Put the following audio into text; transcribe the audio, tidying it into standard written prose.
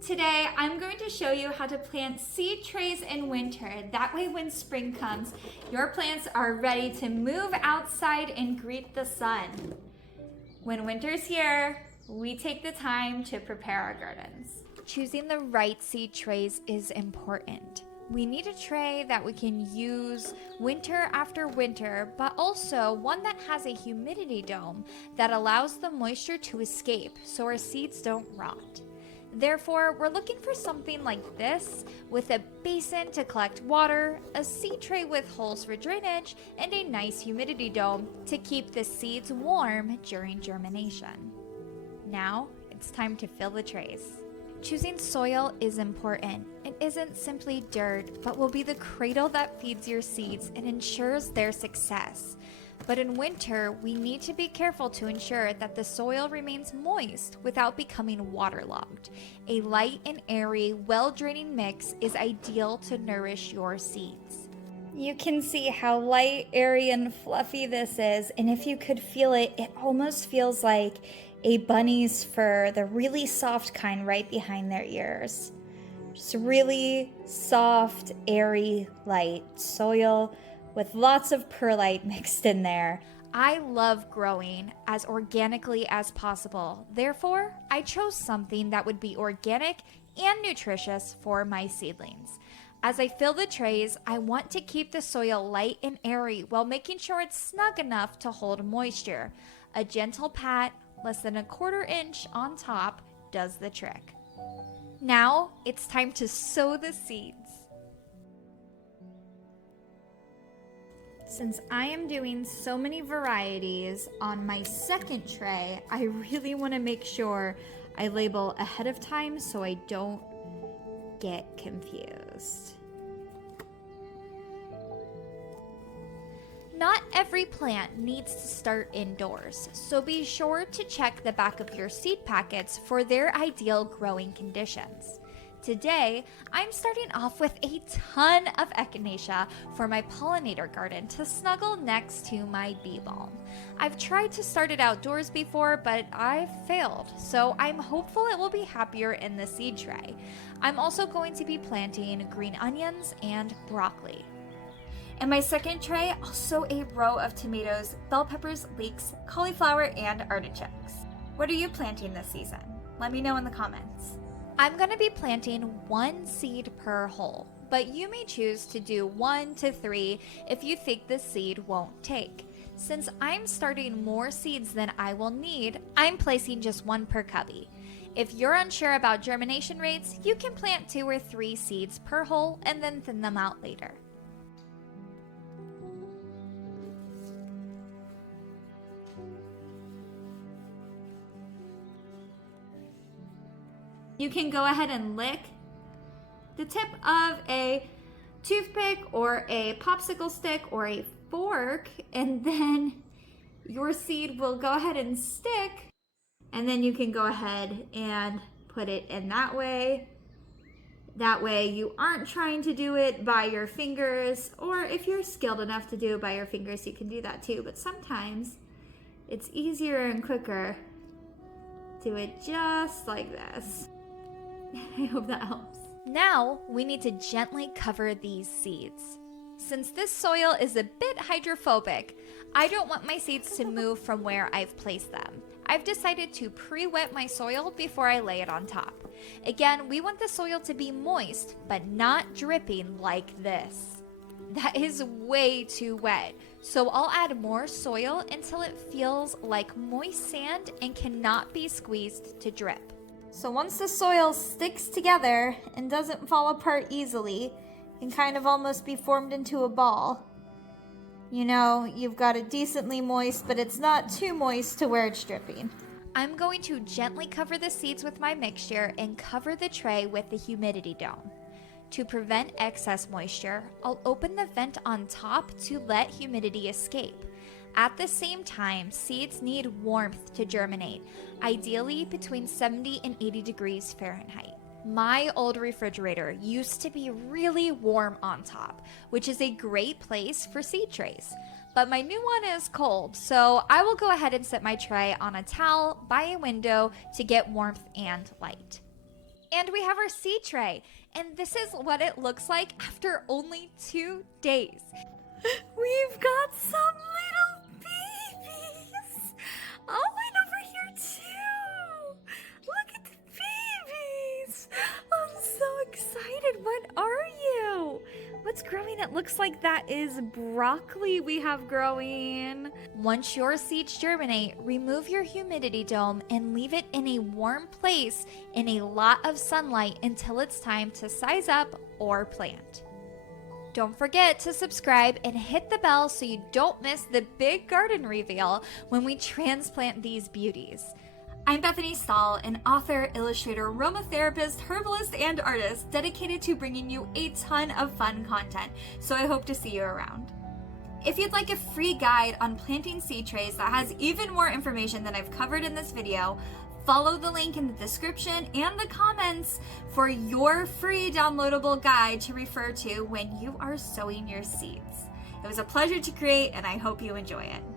Today, I'm going to show you how to plant seed trays in winter. That way when spring comes, your plants are ready to move outside and greet the sun. When winter's here, we take the time to prepare our gardens. Choosing the right seed trays is important. We need a tray that we can use winter after winter, but also one that has a humidity dome that allows the moisture to escape so our seeds don't rot. Therefore, we're looking for something like this with a basin to collect water, a seed tray with holes for drainage, and a nice humidity dome to keep the seeds warm during germination. Now, it's time to fill the trays. Choosing soil is important. It isn't simply dirt, but will be the cradle that feeds your seeds and ensures their success. But in winter, we need to be careful to ensure that the soil remains moist without becoming waterlogged. A light and airy, well-draining mix is ideal to nourish your seeds. You can see how light, airy, and fluffy this is, and if you could feel it, it almost feels like a bunny's fur, the really soft kind right behind their ears. Just really soft, airy, light soil with lots of perlite mixed in there. I love growing as organically as possible. Therefore, I chose something that would be organic and nutritious for my seedlings. As I fill the trays, I want to keep the soil light and airy while making sure it's snug enough to hold moisture. A gentle pat, less than 1/4 inch on top, does the trick. Now, it's time to sow the seeds. Since I am doing so many varieties on my second tray, I really want to make sure I label ahead of time so I don't get confused. Not every plant needs to start indoors, so be sure to check the back of your seed packets for their ideal growing conditions. Today, I'm starting off with a ton of echinacea for my pollinator garden to snuggle next to my bee balm. I've tried to start it outdoors before, but I've failed, so I'm hopeful it will be happier in the seed tray. I'm also going to be planting green onions and broccoli. In my second tray, I'll sow a row of tomatoes, bell peppers, leeks, cauliflower, and artichokes. What are you planting this season? Let me know in the comments. I'm going to be planting 1 seed per hole, but you may choose to do 1 to 3 if you think the seed won't take. Since I'm starting more seeds than I will need, I'm placing just 1 per cubby. If you're unsure about germination rates, you can plant 2 or 3 seeds per hole and then thin them out later. You can go ahead and lick the tip of a toothpick or a popsicle stick or a fork, and then your seed will go ahead and stick, and then you can go ahead and put it in that way. That way you aren't trying to do it by your fingers, or if you're skilled enough to do it by your fingers, you can do that too, but sometimes it's easier and quicker to do it just like this. I hope that helps. Now, we need to gently cover these seeds. Since this soil is a bit hydrophobic, I don't want my seeds to move from where I've placed them. I've decided to pre-wet my soil before I lay it on top. Again, we want the soil to be moist, but not dripping like this. That is way too wet, so I'll add more soil until it feels like moist sand and cannot be squeezed to drip. So once the soil sticks together and doesn't fall apart easily, it can kind of almost be formed into a ball. You know, you've got it decently moist, but it's not too moist to where it's dripping. I'm going to gently cover the seeds with my mixture and cover the tray with the humidity dome. To prevent excess moisture, I'll open the vent on top to let humidity escape. At the same time, seeds need warmth to germinate, ideally between 70 and 80 degrees Fahrenheit. My old refrigerator used to be really warm on top, which is a great place for seed trays. But my new one is cold, so I will go ahead and set my tray on a towel by a window to get warmth and light. And we have our seed tray. And this is what it looks like after only 2 days. We've got some little babies. Oh, and over here too. Look at the babies. I'm so excited. What are you? What's growing? It looks like that is broccoli we have growing. Once your seeds germinate, remove your humidity dome and leave it in a warm place in a lot of sunlight until it's time to size up or plant. Don't forget to subscribe and hit the bell so you don't miss the big garden reveal when we transplant these beauties. I'm Bethany Stahl, an author, illustrator, aromatherapist, herbalist, and artist dedicated to bringing you a ton of fun content, so I hope to see you around. If you'd like a free guide on planting seed trays that has even more information than I've covered in this video, follow the link in the description and the comments for your free downloadable guide to refer to when you are sowing your seeds. It was a pleasure to create, and I hope you enjoy it.